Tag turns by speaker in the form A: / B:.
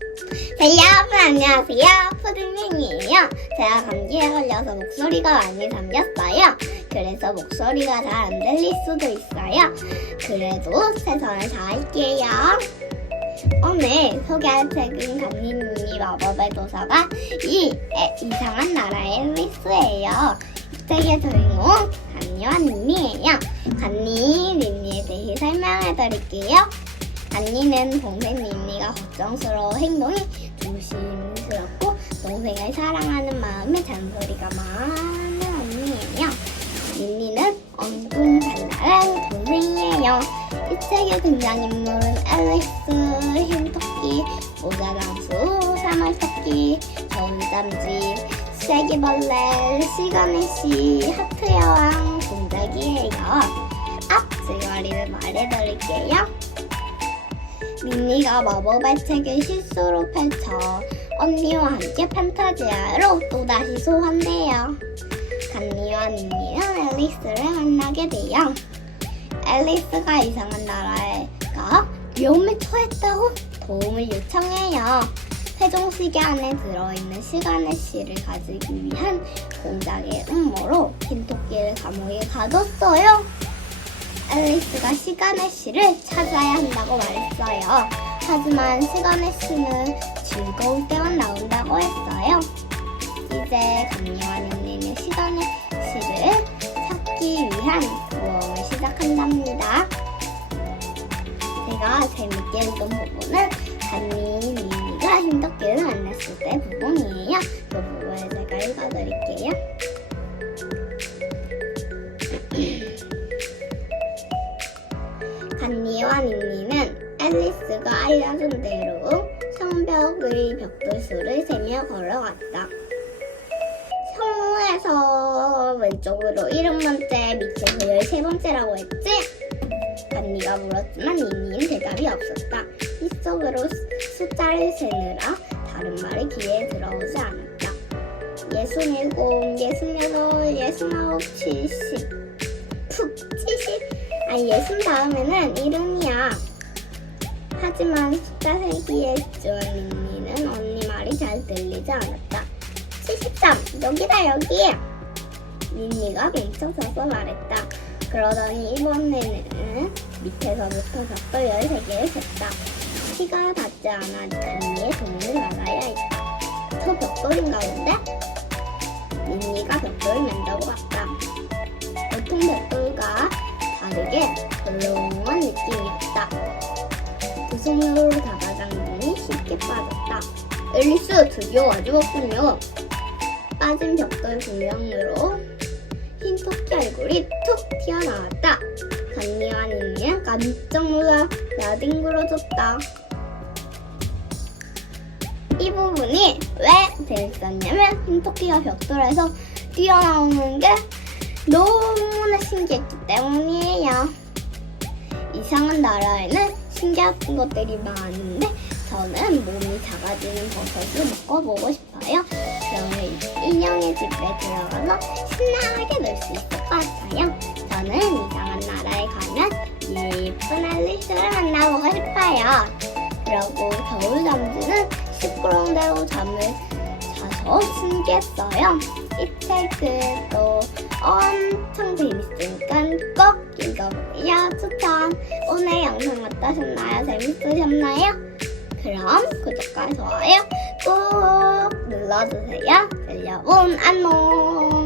A: 네, 여러분 안녕하세요. 푸딩맨이에요. 제가 감기에 걸려서 목소리가 많이 잠겼어요. 그래서 목소리가 잘 안 들릴 수도 있어요. 그래도 최선을 다할게요. 오늘 소개할 책은 간니니 마법의 도서가 이 에, 이상한 나라의 앨리스예요. 이 책의 주인공. 간니, 닌니에 대해 설명해 드릴게요. 간니는 동생 닌니가 걱정스러워 행동이 조심스럽고 동생을 사랑하는 마음에 잔소리가 많은 언니예요. 닌니는 엉뚱발랄한 동생이에요. 이 책의 등장인물은 앨리스, 흰토끼, 모자랑수, 사물토끼, 겨울잠지, 쐐기벌레, 시간의 시, 하트 여왕, 동작이에요. 앞 줄거리를 말해드릴게요. 민니가 마법의 책을 실수로 펼쳐 언니와 함께 판타지아로 또다시 소환돼요. 간니와 민니는 앨리스를 만나게 돼요. 앨리스가 이상한 나라에 가 위험에 처했다고 도움을 요청해요. 세종시계 안에 들어있는 시간의 씨를 가지기 위한 공작의 음모로 흰토끼를 감옥에 가뒀어요. 앨리스가 시간의 씨를 찾아야 한다고 말했어요. 하지만 시간의 씨는 즐거울 때만 나온다고 했어요. 이제 닌니는 시간의 씨를 찾기 위한 모험을 시작한답니다. 제가 재밌게 읽은 부분은 간니 닌니가 흰토끼를 만났을 때 부분이에요. 간니와 닌니는 앨리스가 알려준 대로 성벽의 벽돌수를 세며 걸어갔다. 성에서 왼쪽으로 일흔 번째, 밑에서 열세 번째라고 했지? 간니가 물었지만 닌니는 대답이 없었다. 이 속으로 숫자를 세느라 다른 말이 귀에 들어오지 않았다. 예순일곱, 예순여덟, 예순아홉, 칠십. 예순 다음에는 이름이야. 하지만 숫자 세기에 좋아하는 닌니는 언니 말이 잘 들리지 않았다. 73 여기다 여기. 닌니가 멈춰서서 말했다. 그러더니 이번에는 밑에서부터 벽돌 13개를 셌다. 키가 닿지 않아 간니의 도움을 받아야 했다. 저 벽돌인가 본데? 닌니가 벽돌을 맨다고 갔다. 보통 벽돌과 다르게 별로한 느낌이었다. 두 손으로 잡아당기니 쉽게 빠졌다. 앨리스 드디어 와주었군요. 빠진 벽돌 구멍으로 흰 토끼 얼굴이 툭 튀어나왔다. 간니와 닌니는 깜짝 놀라 나뒹굴어졌다. 이 부분이 왜 재밌었냐면 흰 토끼가 벽돌에서 뛰어나오는 게 너무 나 신기했기 때문이에요. 이상한 나라에는 신기한 것들이 많은데 저는 몸이 작아지는 버섯을 먹어보고 싶어요. 그러면 인형의 집에 들어가서 신나게 놀 수 있을 것 같아요. 저는 이상한 나라에 가면 예쁜 앨리스를 만나보고 싶어요. 그리고 겨울 잠드는 시끄러운 대로 잠을 자서 신기했어요. 이 책은 또 재밌으셨나요? 그럼 구독과 좋아요 꼭 눌러주세요. 여러분 안녕.